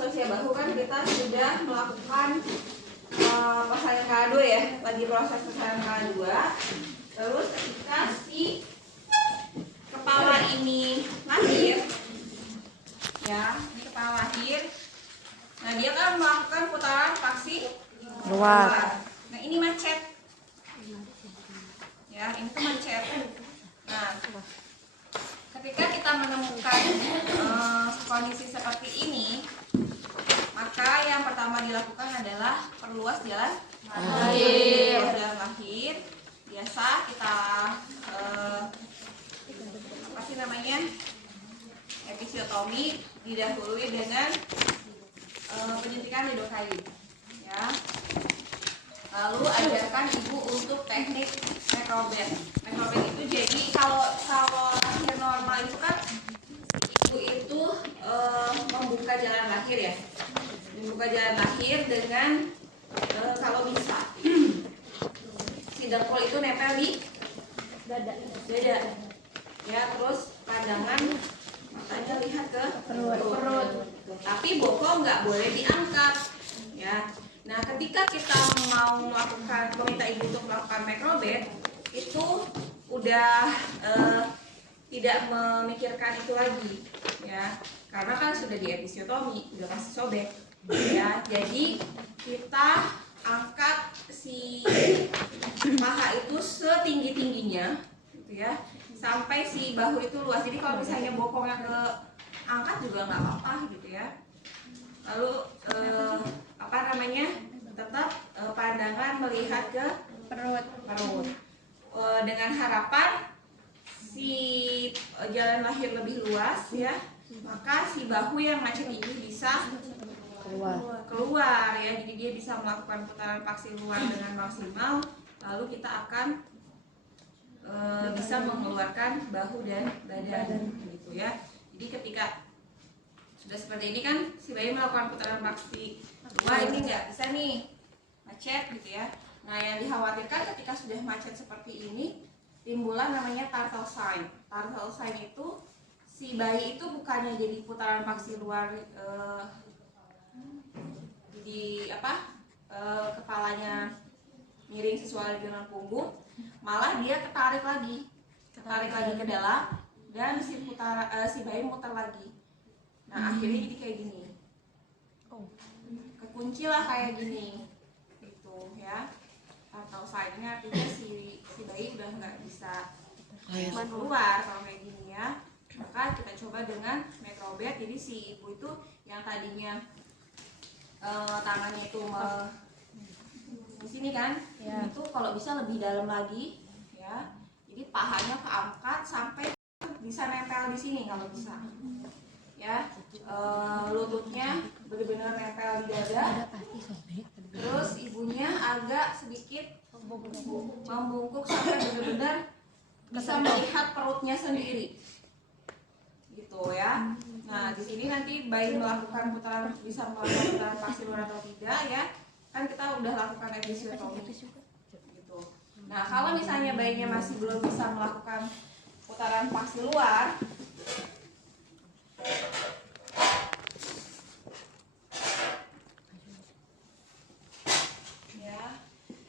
distosia bahu kan kita sudah melakukan persalinan KA2 ya, lagi proses persalinan KA2. Terus ketika si kepala ini lahir, ya, ini kepala lahir. Nah, dia kan melakukan putaran paksi luar. Nah, ini macet. Ya, ini tuh macet. Nah, ketika kita menemukan kondisi seperti ini, maka yang pertama dilakukan adalah perluas jalan lahir. Jalan lahir biasa kita apa sih namanya, episiotomi, didahului dengan penyuntikan lidokain, ya. Lalu ajarkan ibu untuk teknik macrobed. Macrobed itu jadi kalau lahir normal itu kan ibu itu membuka jalan lahir ya, membuka jalan lahir dengan kalau bisa si dengkul itu nempel di dada, ya. Terus pandangan matanya lihat ke perut. Tapi bokong nggak boleh diangkat, ya. Nah, ketika kita mau meminta ibu untuk melakukan macrobed, itu udah tidak memikirkan itu lagi, ya, karena kan sudah di episiotomi, udah pasti sobek, ya. Jadi kita angkat si paha itu setinggi tingginya, gitu ya, sampai si bahu itu luas. Jadi kalau misalnya bokongnya ke angkat juga nggak apa-apa, gitu ya. Lalu tetap pandangan melihat ke perut, dengan harapan si jalan lahir lebih luas, ya, maka si bahu yang macet ini bisa keluar, ya. Jadi dia bisa melakukan putaran paksi luar dengan maksimal. Lalu kita akan bisa mengeluarkan bahu dan badan, gitu ya. Jadi ketika sudah seperti ini kan si bayi melakukan putaran paksi luar, ini nggak bisa nih, macet, gitu ya. Nah, yang dikhawatirkan ketika sudah macet seperti ini, timbullah namanya turtle sign. Turtle sign itu si bayi itu bukannya jadi putaran paksi luar kepalanya miring sesuai dengan punggung, malah dia ketarik lagi ke dalam, dan si bayi muter lagi. Nah, akhirnya jadi kayak gini, kekunci lah kayak gini, gitu ya. Atau sign-nya artinya si bayi udah nggak bisa keluar kalau kayak gini, ya. Maka kita coba dengan macrobed. Jadi si ibu itu yang tadinya tangannya itu di sini kan, ya, itu kalau bisa lebih dalam lagi, ya. Jadi pahanya keangkat sampai bisa nempel di sini kalau bisa, ya. Lututnya benar-benar nempel di dada. Terus ibunya agak sedikit membungkuk sampai benar-benar bisa melihat perutnya sendiri, gitu ya. Nah, di sini nanti bayi bisa melakukan putaran paksi luar atau tidak, ya. Kan kita udah lakukan episiotomi, gitu. Nah, kalau misalnya bayinya masih belum bisa melakukan putaran paksi luar, ya,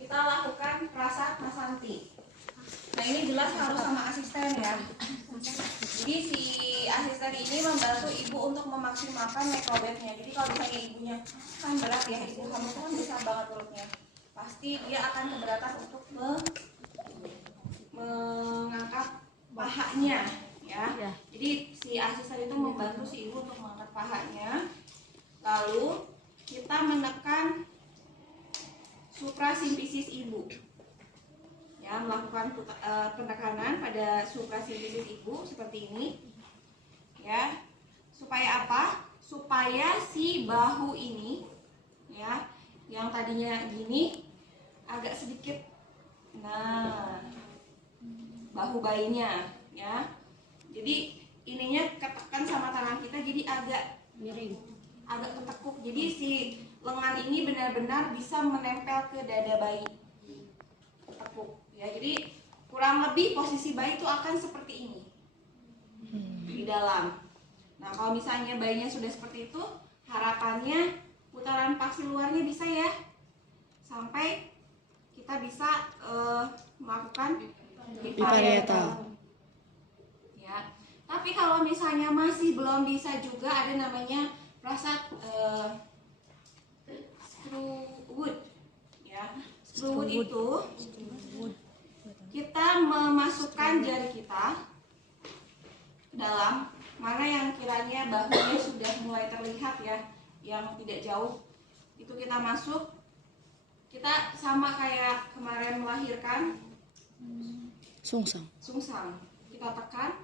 kita lakukan prasat-masanti. Nah, ini jelas harus sama asisten, ya. Jadi si asisten ini membantu ibu untuk memaksimalkan macrobednya. Jadi kalau misalnya ibunya kan berat ya, ibu hamil kan besar banget perutnya, pasti dia akan keberatan untuk mengangkat pahanya, ya. Jadi si asisten itu membantu si ibu untuk mengangkat pahanya. Lalu kita menekan suprasimfisis ibu, ya, melakukan penekanan pada suprasimfisis ibu seperti ini, ya. Supaya apa? Supaya si bahu ini, ya, yang tadinya gini agak sedikit, nah, bahu bayinya, ya. Jadi ininya ketekan sama tangan kita, jadi agak miring, agak ketekuk. Jadi si lengan ini benar-benar bisa menempel ke dada bayi, ketekuk, ya. Jadi kurang lebih posisi bayi itu akan seperti ini di dalam. Nah, kalau misalnya bayinya sudah seperti itu, harapan putaran paksi luarnya bisa ya, sampai kita bisa melakukan biparietal. Ya. Tapi kalau misalnya masih belum bisa juga, ada namanya prasat screw wood. Ya, screw wood itu kita memasukkan jari kita ke dalam, mana yang kiranya bahunya sudah mulai terlihat ya, yang tidak jauh, itu kita masuk. Kita sama kayak kemarin melahirkan, sungsang. Kita tekan,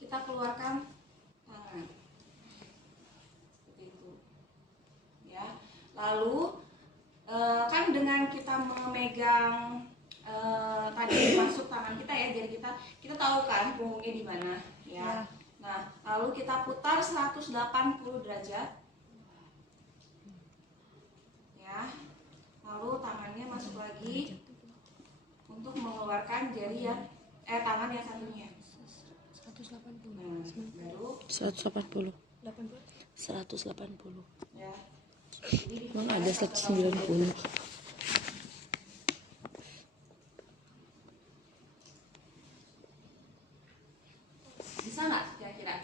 kita keluarkan tangan, seperti itu. Ya. Lalu kan dengan kita memegang tadi masuk tangan kita ya, jadi kita tahu kan punggungnya di mana ya. Nah, lalu kita putar 180 derajat. Ya. Lalu tangannya masuk lagi untuk mengeluarkan jari yang tangan yang satunya. 180. Nah, baru 180. 180. Ya. Emang ada 190. Bisa nggak kira-kira?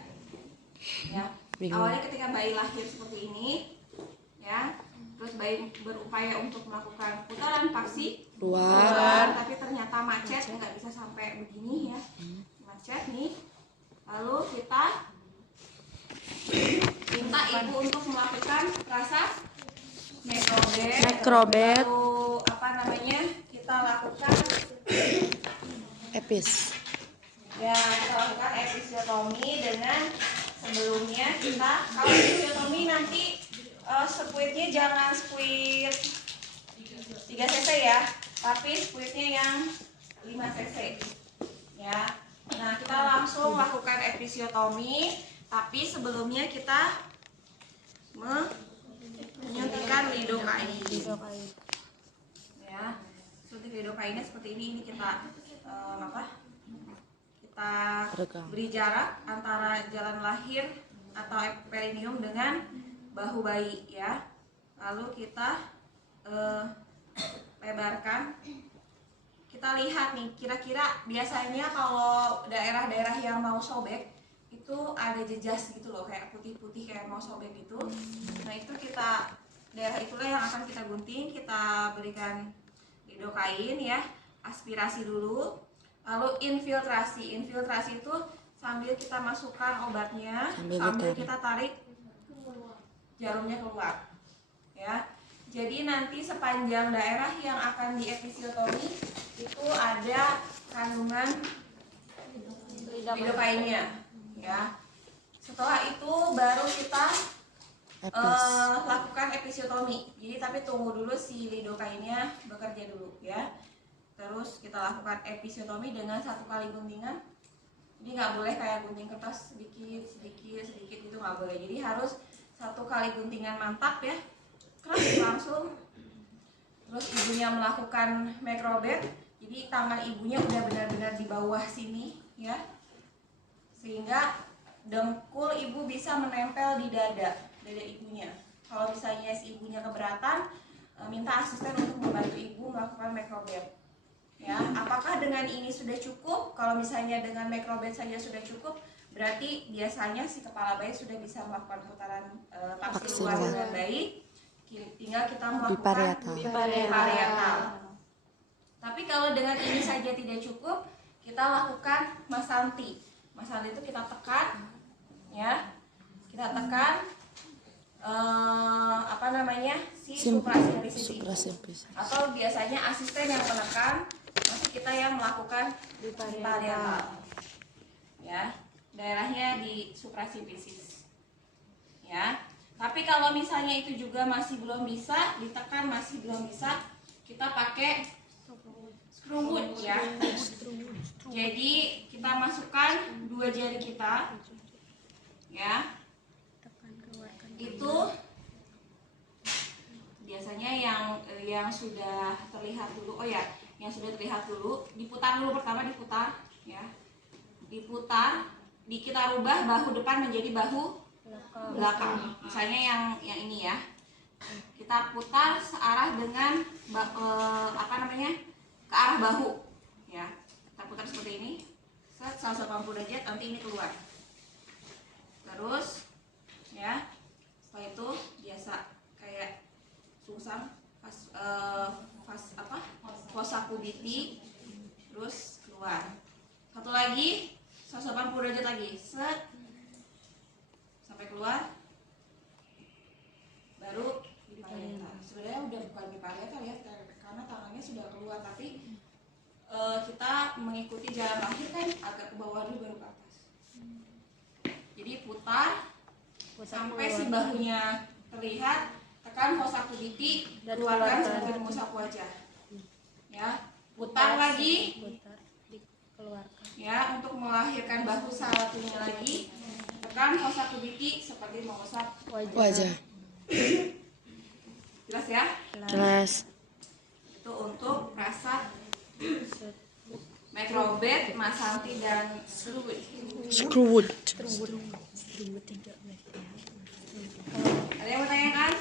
Ya. Bingung. Awalnya ketika bayi lahir seperti ini, ya. Terus bayi berupaya untuk melakukan putaran paksi Luar. tapi ternyata macet, nggak bisa sampai begini ya, macet nih. Lalu kita minta ibu untuk melakukan prasat Macrobed. Lalu apa namanya, kita lakukan Epis. ya, kita lakukan episiotomi dengan sebelumnya kita, kalau episiotomi nanti squidnya jangan squid 3 cc ya, tapi squidnya yang 5 cc ya. Nah, kita langsung lakukan episiotomi, tapi sebelumnya kita menyuntikkan lidokain ya. Suntik lidokainnya seperti ini kita kita beri jarak antara jalan lahir atau perineum dengan bahu bayi ya. Lalu kita lebarkan. Kita lihat nih, kira-kira biasanya kalau daerah-daerah yang mau sobek itu ada jejas gitu loh, kayak putih-putih kayak mau sobek gitu. Nah, itu daerah itulah yang akan kita gunting. Kita berikan lidokain ya, aspirasi dulu, lalu infiltrasi. Infiltrasi itu sambil kita masukkan obatnya, sambil kita tarik jarumnya keluar ya. Jadi nanti sepanjang daerah yang akan diepisiotomi itu ada kandungan lidokainnya ya. Setelah itu baru kita lakukan episiotomi. Jadi tapi tunggu dulu si lidokainnya bekerja dulu ya. Terus kita lakukan episiotomi dengan 1 kali guntingan. Jadi nggak boleh kayak gunting kertas sedikit itu nggak boleh. Jadi harus 1 kali guntingan mantap ya, keras langsung. Terus ibunya melakukan macrobed, jadi tangan ibunya udah benar-benar di bawah sini ya, sehingga dengkul ibu bisa menempel di dada ibunya. Kalau misalnya si ibunya keberatan, minta asisten untuk membantu ibu melakukan macrobed ya. Apakah dengan ini sudah cukup? Kalau misalnya dengan macrobed saja sudah cukup, berarti biasanya si kepala bayi sudah bisa melakukan putaran paksi luar dengan baik. Tinggal kita melakukan biparietal. Tapi kalau dengan ini saja tidak cukup, kita lakukan masanti. Masanti itu kita tekan ya, kita tekan si suprasimplisis, atau biasanya asisten yang menekan, nanti kita yang melakukan biparietal ya, daerahnya di suprasimplisis ya. Tapi kalau misalnya itu juga masih belum bisa ditekan, masih belum bisa, kita pakai screw wood ya. Jadi kita masukkan 2 jari kita ya. Itu biasanya yang sudah terlihat dulu. Oh ya, yang sudah terlihat dulu, diputar dulu, pertama diputar ya. Diputar, kita rubah bahu depan menjadi bahu belakang. Misalnya yang ini ya. Kita putar searah dengan ke arah bahu ya. Kita putar seperti ini. Set 180 derajat, nanti ini keluar. Terus ya. Setelah itu biasa kayak sungsang fossa Kuditi, terus keluar. Satu lagi 180 derajat lagi, set sampai keluar, baru Parieta. Sebenarnya udah bukan di Parieta ya, karena tangannya sudah keluar, tapi kita mengikuti jalan lahir kan agak ke bawah dulu baru ke atas. Jadi putar sampai si bahunya terlihat, tekan fossa Kuditi, keluarkan seperti mengusap wajah. Ya, putar lagi. Ya, untuk melahirkan bahu satunya lagi, tekan fossa Kuditi seperti mengusap Wajah. Jelas ya? Jelas. Itu untuk rasa Macrobet, Masanti dan Screwwood. Ada yang mau tanyakan?